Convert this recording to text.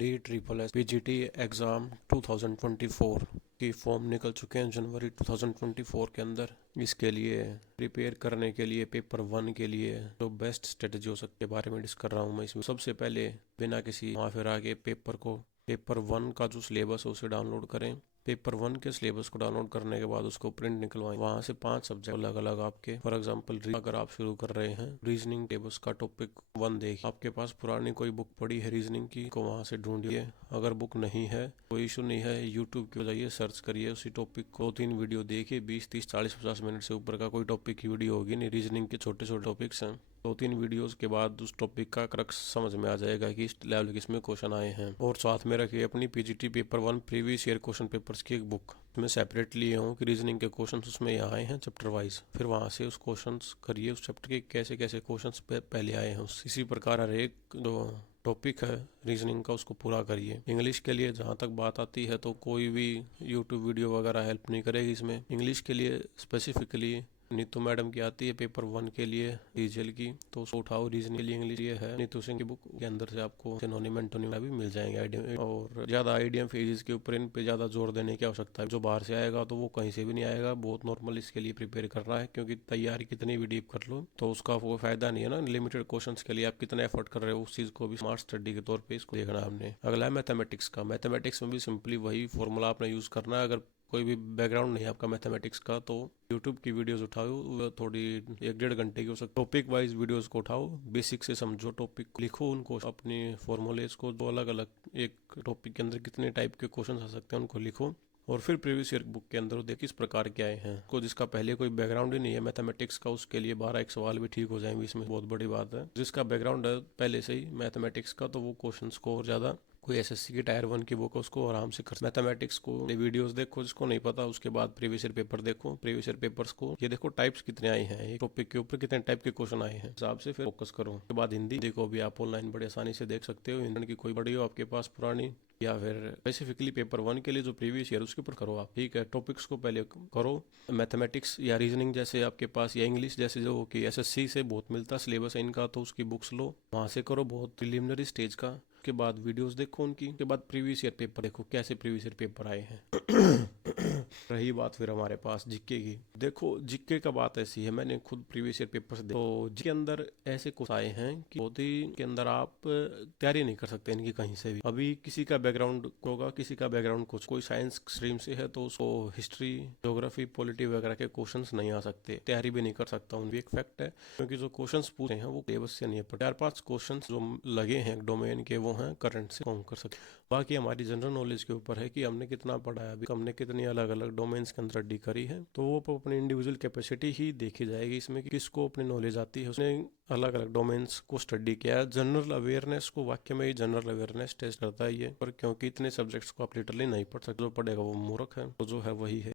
DSSS PGT exam 2024 की form निकल चुके हैं जनवरी 2024 के अंदर। इसके लिए प्रिपेयर करने के लिए पेपर 1 के लिए जो बेस्ट स्ट्रेटजी हो सकती है बारे में डिस्कस कर रहा हूँ मैं इसमें। सबसे पहले बिना किसी माफिरा के पेपर 1 का जो सिलेबस है उसे डाउनलोड करें। पेपर 1 के सिलेबस को डाउनलोड करने के बाद उसको प्रिंट निकलवाएं। वहाँ से 5 सब्जेक्ट अलग अलग आपके, फॉर एग्जांपल अगर आप शुरू कर रहे हैं रीजनिंग टेबल्स का टॉपिक 1 देखिए। आपके पास पुरानी कोई बुक पड़ी है रीजनिंग की को वहाँ से ढूंढिए। अगर बुक नहीं है कोई इशू नहीं है, यूट्यूब के जाइए, सर्च करिए उसी टॉपिक को, 3 वीडियो देखिए। 20 30 40 50 मिनट से ऊपर का कोई टॉपिक की वीडियो होगी नहीं, रीजनिंग के छोटे छोटे टॉपिक्स हैं। 2 3 वीडियोस के बाद उस टॉपिक का क्रक्स समझ में आ जाएगा कि इस लेवल के इसमें क्वेश्चन आए हैं। और साथ में रखिए अपनी PGT paper 1 previous year question papers की एक बुक। मैं सेपरेट लिए हूँ कि रीजनिंग के क्वेश्चंस उसमें यहाँ आए हैं चैप्टर वाइज। फिर वहाँ से उस क्वेश्चंस करिए, उस चैप्टर के कैसे कैसे क्वेश्चंस पहले आए हैं। इसी प्रकार हर एक जो टॉपिक है रीजनिंग का उसको पूरा करिए। इंग्लिश के लिए जहाँ तक बात आती है तो कोई भी यूट्यूब वीडियो वगैरह हेल्प नहीं करेगी इसमें। इंग्लिश के लिए स्पेसिफिकली नीतू मैडम की आती है पेपर 1 के लिए रीजल की, तो उसको उठाओ। रीजनिंग के लिए इंग्लिश ये है नीतू सिंह की बुक के अंदर से आपको सिनोनिम एंटोनिम भी मिल जाएंगे आइडियम। और ज़्यादा आइडियम फेजेस के ऊपर इन पे ज़्यादा जोर देने की आवश्यकता है। जो बाहर से आएगा तो वो कहीं से भी नहीं आएगा, बहुत नॉर्मल इसके लिए प्रिपेयर करना है। क्योंकि तैयारी कितनी भी डीप कर लो तो उसका वो फायदा नहीं है ना। लिमिटेड क्वेश्चन के लिए आप कितना एफर्ट कर रहे हो उस चीज़ को भी स्मार्ट स्टडी के तौर पर इसको देखना हमने। अगला है मैथमेटिक्स का। मैथमेटिक्स में भी सिंपली वही फॉर्मूला आपने यूज़ करना है। अगर कोई भी बैकग्राउंड नहीं है आपका मैथमेटिक्स का तो यूट्यूब की वीडियोस उठाओ, थोड़ी 1 1.5 घंटे की हो सकती है। टॉपिक वाइज वीडियोस को उठाओ, बेसिक से समझो, टॉपिक लिखो, उनको अपने फॉर्मूलेस को जो अलग अलग एक टॉपिक के अंदर कितने टाइप के क्वेश्चन आ सकते हैं उनको लिखो। और फिर प्रीवियस ईयर बुक के अंदर देखिए किस प्रकार के आए हैं। को जिसका पहले कोई बैकग्राउंड ही नहीं है मैथमेटिक्स का उसके लिए 12 एक सवाल भी ठीक हो जाएंगे, इसमें बहुत बड़ी बात है। जिसका बैकग्राउंड है पहले से ही मैथमेटिक्स का तो वो क्वेश्चंस को और ज़्यादा, कोई एसएससी की टायर 1 की बुक है उसको आराम से कर। मैथमेटिक्स को वीडियोस देखो जिसको नहीं पता, उसके बाद प्रीवियस ईयर पेपर देखो। प्रीवियस ईयर पेपर्स को ये देखो टाइप्स कितने आए हैं, एक टॉपिक के ऊपर कितने टाइप के क्वेश्चन आए हैं, हिसाब से फिर फोकस करो। उसके बाद हिंदी को भी आप ऑनलाइन बड़े आसानी से देख सकते हो। हिंदी की कोई बड़ी हो आपके पास पुरानी, या फिर स्पेसिफिकली पेपर 1 के लिए जो प्रीवियस ईयर उसके ऊपर करो आप। ठीक है, टॉपिक्स को पहले करो। मैथमेटिक्स या रीजनिंग जैसे आपके पास, या इंग्लिश जैसे जो कि एसएससी से बहुत मिलता सिलेबस है इनका, तो उसकी बुक्स लो, वहाँ से करो बहुत प्रिलिमिनरी स्टेज का। के बाद वीडियोस देखो उनकी, के बाद प्रीवियस ईयर पेपर देखो कैसे प्रीवियस ईयर पेपर आए हैं। रही बात फिर हमारे पास जीके की। देखो जीके का बात ऐसी है, मैंने खुद प्रीवियस ईयर पेपर से तो जी के अंदर ऐसे कुछ आए हैं कि बहुत ही के अंदर आप तैयारी नहीं कर सकते इनकी कहीं से भी। अभी किसी का बैकग्राउंड होगा, किसी का बैकग्राउंड कुछ, कोई साइंस स्ट्रीम से है तो उसको हिस्ट्री, ज्योग्राफी, पॉलिटी वगैरह के क्वेश्चंस नहीं आ सकते, तैयारी भी नहीं कर सकता। उनकी एक फैक्ट है, क्योंकि जो क्वेश्चंस पूछे हैं वो सिलेबस से नहीं है। 4 5 क्वेश्चंस जो लगे हैं डोमेन के वो हैं करंट से कौन कर सकते। बाकी हमारी जनरल नॉलेज के ऊपर है कि हमने कितना पढ़ा है, अभी हमने कितनी अलग अलग डोमेन्स के अंदर स्टडी करी है, तो वो अपनी इंडिविजुअल कैपेसिटी ही देखी जाएगी इसमें कि किसको अपनी नॉलेज आती है, उसने अलग अलग डोमेन्स को स्टडी किया है। जनरल अवेयरनेस को वाक्य में ही जनरल अवेयरनेस टेस्ट करता है ये, पर क्योंकि इतने सब्जेक्ट्स को आप लिटरली नहीं पढ़ सकते, जो पढ़ेगा वो मूर्ख है, तो जो है वही है।